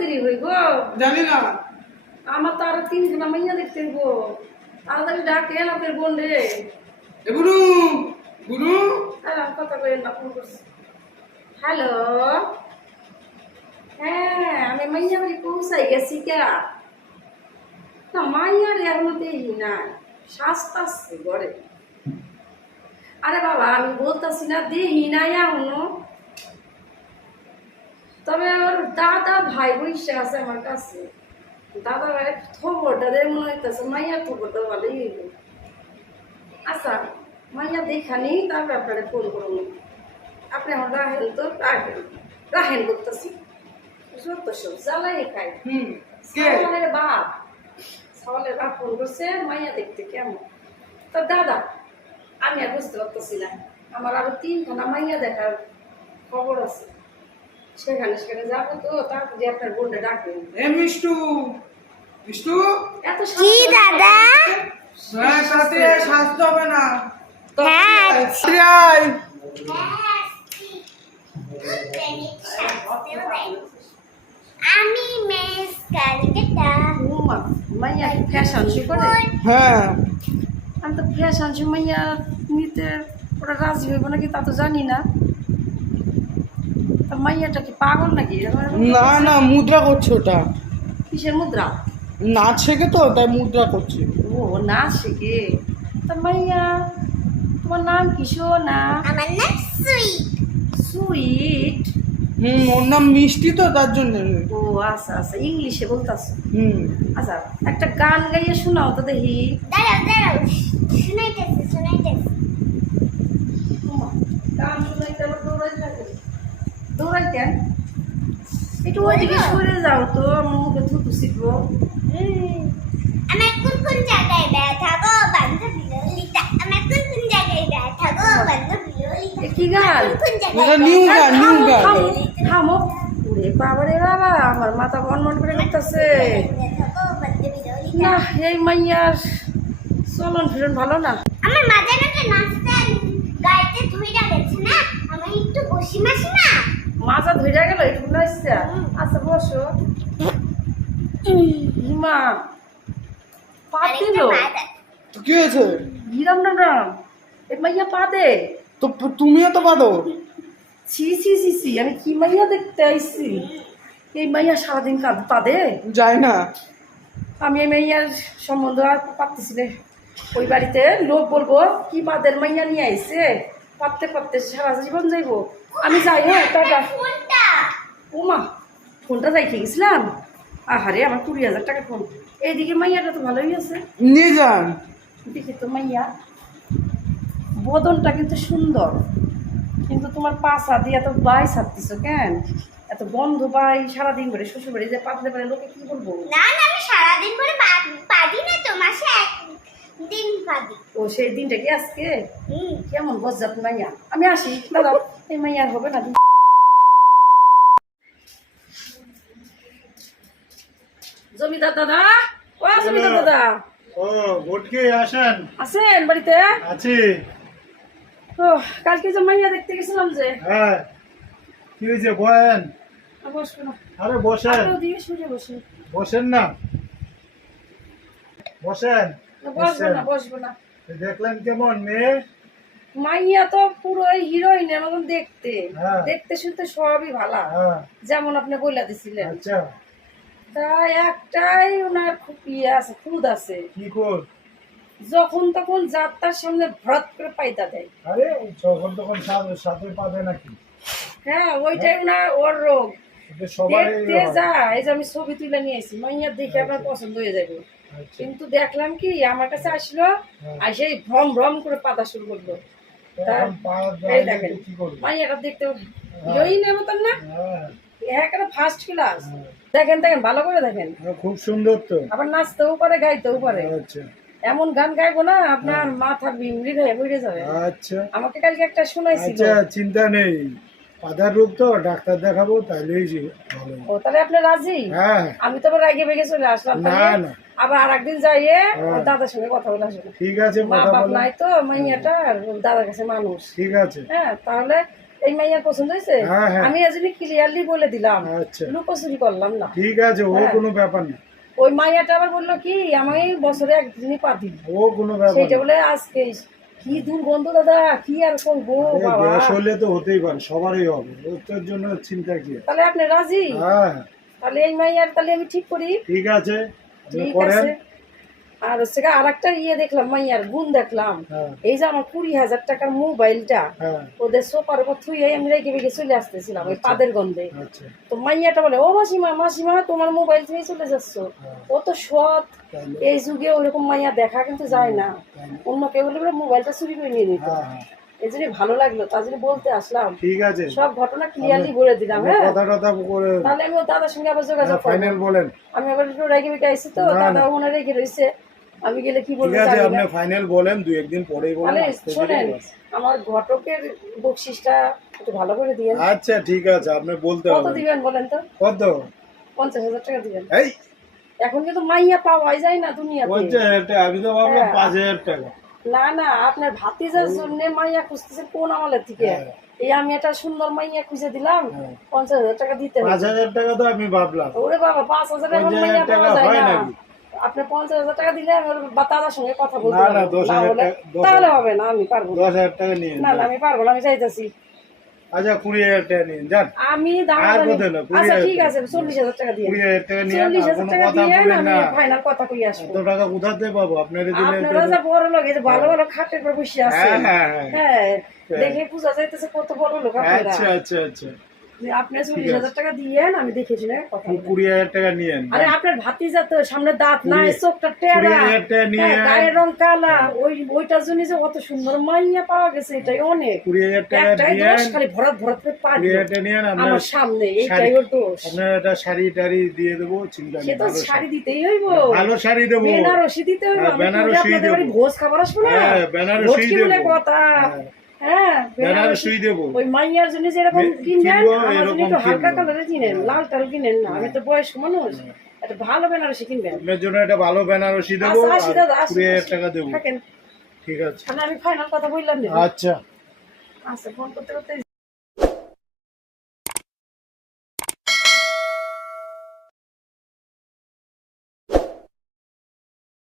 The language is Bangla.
দেরি জানি না। আমার তো আরও তিনখানা মাইয়া দেখতে হইব। তাড়াতাড়ি ডাকে লোকের বোন রে। বুনু বুনু হ্যাঁ কথা কই না ফোন করছি। হ্যালো। হ্যাঁ আমি মাইয়া বাড়ি পৌঁছাই গেছি কে? না মাইয়ার এখনও দেখি না শাস্তাচ্ছে ঘরে। আরে বাবা আমি বলতাছি না দেখি না এখনও। তবে ওর দাদা ভাই বৈশা আছে আমার কাছে। দাদা ভাই খবরটা দেয় মনে হইতেছে মাইয়ার খবরটা ভালোই হইব আচ্ছা মাইয়া দেখানি তারপর আপনারা ফোন করুন। আপনি আমার রাহেন তো? রাহেন রাহেন করতেছি সত্য সব? জ্বালাই খাই। হুম বাপ। সওয়ালের বাপ ফোন করছে মাইয়া দেখতে কেমন? তো দাদা আমি আর বুঝতে পারতেছি না। আমার আরও তিনখানা মাইয়া দেখার খবর আছে। সেখানে সেখানে যাব তো তারপরে আপনার বোনটা ডাকবেন এ মিষ্টু মিষ্টু? এত কি দাদা? হ্যাঁ সাথে সাজতে হবে না। হ্যাঁ। আমি মেস ক্যালকাটা উমা, মাইয়া ফ্যাশন শো করে? হ্যাঁ। আমি তো ফ্যাশন শো মাইয়া নিতে ওরা রাজি হইব নাকি তা তো জানি না। মাইয়াটা কি পাগল নাকি? না না মুদ্রা করছে ওটা। কিসের মুদ্রা? নাচ শেখে তো তাই মুদ্রা করছে। ও নাচ শেখে? তা মাইয়া তোমার নাম কি না? আমার নাম সুইট সুইট? হুম ওর নাম মিষ্টি তো তার জন্য। ও আচ্ছা আচ্ছা ইংলিশে বলতাছ। হুম। আচ্ছা একটা গান গাইয়ে শোনাও তো দেখি। দাঁড়াও দাঁড়াও শুনাইতেছে শুনাইতেছে উমা, গান শোনাইতে আবার দৌড়াইতে থাকে দৌড়াইতেন একটু ওইদিকে সরে যাও তো আমার মুখে থুতু শিখব আমার কোন কোন জায়গায় ব্যথা গো বান্ধবী ললিতা আমার কোন কোন জায়গায় ব্যথা গো বান্ধবী ললিতা কি গান কোন কোন এটা নিউ ব্যথা নিউ গান থামো থামো ওরে বাবা রে বাবা আমার মাথা বনবন করে করতেছে না এই মাইয়ার চলন ফিরন ভালো না। আমার মাঝে নাচতে গাইতে গেছে না আমি একটু বসি মাসি না। মাজা ধরে গেল একটু নাচছে আচ্ছা বসো। হিমা পা দিল? পা। তো কি হয়েছে? হিরাম রাম রাম এ মাইয়া পা দে। তো তুমিও তো পারো ছি ছি ছি ছি আমি কি মাইয়া দেখতে আইছি? এই মাইয়া সারাদিন কাঁদ পা দে। যায় না। আমি এই মাইয়ার সম্বন্ধ আর পারতেছি রে ওই বাড়িতে লোক বলব কি বাদের মাইয়া নিয়ে আইছে? পারতে পারতে সারা জীবন যাইবো। আমি যাই হ্যাঁ ফোনটা। ওমা ফোনটা রাইখে গেছিলাম? আহারে আমার কুড়ি হাজার টাকা ফোন। এইদিকে মাইয়াটা তো ভালোই আছে। নিয়ে দেখি তো মাইয়া বদনটা কিন্তু সুন্দর। কিন্তু তোমার পাশা দিয়ে এত বাই ছাড়তিস কেন? এত বন্ধ বাই সারাদিন করে শ্বশুর বাড়ি যে পাতলে পারে লোকে কি বলব? না না আমি সারাদিন করে পা- পারি না তো মাসে একদিন পাবি ও সেই দিনটা কি আজকে? কেমন বজ্জাত মাইয়া? আমি আসি দাদা। এই মাইয়ার হবে না। জমিদার দাদা? ও জমিদার দাদা। ও ভোটকে আসেন। আছেন বাড়িতে? আছি। ও কালকে যে মাইয়া দেখতে গেছিলাম যে। হ্যাঁ। কি হয়েছে আরে বসেন। বসেন না। বসেন। না, বসবো না বসবো না। দেখলেন কেমন মেয়ে? মাইয়া তো পুরো হিরোইনের মতন দেখতে। হ্যাঁ। দেখতে শুনতে সবই ভালো। হ্যাঁ। যেমন আপনি বইলা দিছিলেন। আচ্ছা। তা একটাই ওনার খুব ইয়ে আছে খুদ আছে। কি কর যখন তখন যাত্রার সামনে ভরত করে পাইতা দেয়। আরে যখন তখন সাথে পাবে নাকি? হ্যাঁ ওইটাই ওনার ওর রোগ। দেখতে যায় এই যে আমি ছবি তুলে নিয়ে এসেছি মাইয়া দেখে আপনার পছন্দ হয়ে যাবে। আচ্ছা কিন্তু দেখলাম কি আমার কাছে আসলো হ্যাঁ। আর সেই ভ্রম ভ্রম করে পাতা শুরু করল। এই দেখেন মতন না? হ্যাঁ। হ্যাঁ একটা ফার্স্ট ক্লাস দেখেন দেখেন ভালো করে দেখেন। খুব সুন্দর তো। আবার নাচতেও পারে গাইতেও পারে। আচ্ছা। এমন গান গাইবো না আপনার মাথা হয়ে বেড়ে যাবে। আচ্ছা। আমাকে কালকে একটা শোনাইছিল। আচ্ছা চিন্তা নেই। পাদার রোগ তো ডাক্তার দেখাবো তাহলেই যে ভালো। ও তাহলে আপনি রাজি? হ্যাঁ। আমি তো আবার আগে বেগে চলে আসলাম না, না। আবার আর একদিন যাইয়ে হ্যাঁ। দাদার সঙ্গে কথা বলে আসব ঠিক আছে মা বাপ নাই তো মাইয়াটা দাদার কাছে মানুষ। ঠিক আছে। হ্যাঁ তাহলে এই মাইয়ার পছন্দ হয়েছে? হ্যাঁ, হ্যাঁ। আমি এজন্য ক্লিয়ারলি বলে দিলাম। আচ্ছা। লুকোচুরি করলাম না। ঠিক আছে ও। কোনো ব্যাপার না। ওই মাইয়াটা আবার বলল কি আমি বছরে একদিনই পাতি ও কোনো ব্যাপার সেইটা বলে আজকে কি দুর্গন্ধ দাদা কি আর করব গ্যাস হলে তো হতেই পারে সবারই হবে ওর জন্য চিন্তা কি? তাহলে আপনি রাজি? হ্যাঁ। তাহলে এই মাইয়ার তাহলে আমি ঠিক করি। ঠিক আছে করেন। আছে। আর হচ্ছে আর একটা ইয়ে দেখলাম মাইয়ার গুণ দেখলাম। হ্যাঁ। এই যে আমার কুড়ি হাজার টাকার মোবাইলটা হ্যাঁ। ওদের সোফার উপর থুয়ে আমি রেখে রেখে চলে আসতেছিলাম ওই পাদের গন্ধে। আচ্ছা। তো মাইয়াটা বলে ও মাসিমা মাসিমা তোমার মোবাইল থেকে চলে যাচ্ছ। হ্যাঁ। ও তো সৎ। এই যুগে ওরকম মাইয়া দেখা কিন্তু যায় না। অন্য কেউ হলে মোবাইলটা চুরি করে নিয়ে নিত। এই জন্য ভালো লাগল তার জন্য বলতে আসলাম। ঠিক আছে। সব ঘটনা ক্লিয়ারলি বলে দিলাম হ্যাঁ। কথা টথা করে তাহলে আমি ওর দাদার সঙ্গে আবার যোগাযোগ ফাইনাল বলেন। আমি আবার একটু রেগে বেগে আইসি তো দাদা। ওখানে রেখে রয়েছে আমি গেলে কি ঠিক আছে আপনি ফাইনাল বলেন দুই একদিন পরেই বলেন শোনেন। আমার ঘটকের বকশিসটা একটু ভালো করে দিয়েন আচ্ছা ঠিক আছে আপনি বলতে কত দিবেন বলেন তো? কত? টাকা দিবেন। এই! এখন কিন্তু মাইয়া পাওয়াই যায় না দুনিয়াতে। টাকা আমি তো ভাবলাম হ্যাঁ। টাকা। না না আপনার ভাতিজার জন্য মাইয়া খুঁজতেছেন কোন আমলের থেকে হ্যাঁ। এই আমি একটা সুন্দর মাইয়া খুঁজে দিলাম হ্যাঁ। পঞ্চাশ হাজার টাকা দিতে পাঁচ হাজার টাকা তো আমি ভাবলাম। ওরে বাবা পাঁচ হাজার পঞ্চাশ মাইয়া টাকা পাওয়া যায় না? আপনি পঞ্চাশ হাজার টাকা দিলে আমি বা- দাদার সঙ্গে কথা বলতে তাহলে হবে না আমি পারব দশ হাজার টাকা নিয়ে না না আমি পারব না আমি চাইতেছি। আচ্ছা কুড়ি হাজার টাকা নিন যান। আমি আচ্ছা ঠিক আছে চল্লিশ হাজার টাকা দিয়ে। কুড়ি হাজার টাকা নিয়ে চল্লিশ হাজার টাকা দিয়ে আমি ফাইনাল কথা কই আসব। এত টাকা কোথাতে পাবো? আপনারা দিলে আপনারা যা বড় লোক এই যে ভালো ভালো খাটের পর বসে আছে। হ্যাঁ হ্যাঁ। হ্যাঁ হ্যাঁ। দেখে বোঝা যাইতেছে কত বড় লোক আপনারা। আচ্ছা আচ্ছা আচ্ছা। আপনি চল্লিশ হাজার টাকা দিয়েন আমি দেখেছি না কথা। কুড়ি হাজার টাকা নিয়েন আরে আপনার ভাতিজা তো সামনে দাঁত কুড়ি- চোখটা টেরা। নিয়ে হ্যাঁ, গায়ের রং কালা ওই ওইটার জন্য যে অত সুন্দর মাইয়া পাওয়া গেছে এটাই অনেক। কুড়ি হাজার টাকা খালি ভরাত ভরাত করে আপনার আমার সামনে এইটাই ওর দোষ। আপনার একটা শাড়ি টাড়ি দিয়ে দেবো চিন্তা নেই তো শাড়ি। দিতেই হইব। ভালো শাড়ি দেবো। বেনারসি দিতে হইব হ্যাঁ, বেনারসি দেবো। ভোজ খাবার আসব না? হ্যাঁ, বেনারসি দেবো। কথা। হ্যাঁ। হ্যাঁ বেনারসি। দেবো। ওই মাইয়ার জন্য যেরকম বে- আমার জন্য একটু হালকা। কালারে কিনেন লাল টাল কিনেন না। আমি তো বয়স্ক মানুষ একটা ভালো বেনারসি কিনবেন। আপনার জন্য একটা ভালো বেনারসি দেবো আচ্ছা আর কুড়ি হাজার টাকা দেবো। থাকেন। ঠিক আছে। আমি ফাইনাল কথা বললাম আচ্ছা। আচ্ছা ফোন করতে করতে